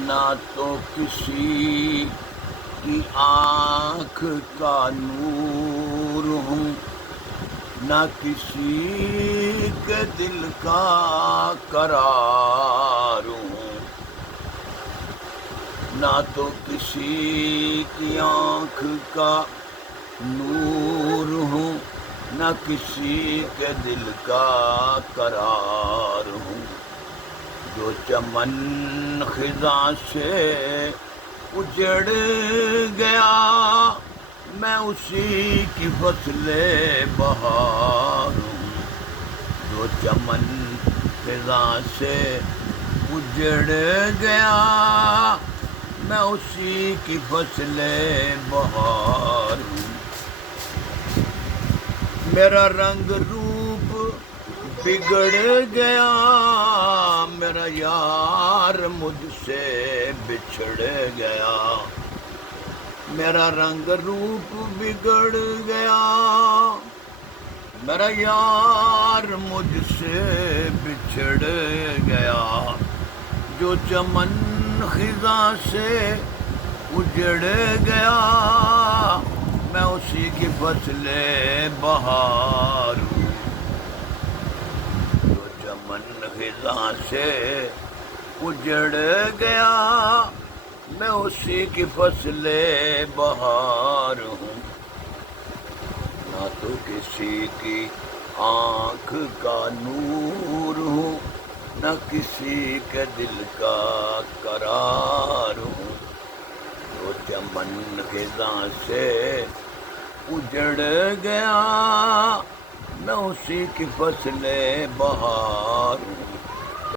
نہ تو کسی کی آنکھ کا نور ہوں، نہ کسی کے دل کا قرار ہوں، نہ تو کسی کی آنکھ کا نور ہوں، نہ کسی کے دل کا قرار ہوں۔ جو چمن خزاں سے اجڑ گیا، میں اسی کی فصل بہار ہوں۔ جو چمن خزاں سے اجڑ گیا، میں اسی کی فصل بہار ہوں۔ میرا رنگ روپ بگڑ گیا، میرا یار مجھ سے بچھڑ گیا۔ میرا رنگ روپ بگڑ گیا، میرا یار مجھ سے بچھڑ گیا۔ جو چمن خزاں سے اجڑ گیا، میں اسی کی فصل بہار ہوں۔ جو چمن خزاں سے اجڑ گیا، میں اسی کی فصل بہار ہوں۔ نہ تو کسی کی آنکھ کا نور ہوں، نہ کسی کے دل کا قرار ہوں۔ جو چمن خزاں سے اجڑ گیا، میں اسی کی فصل بہار ہوں۔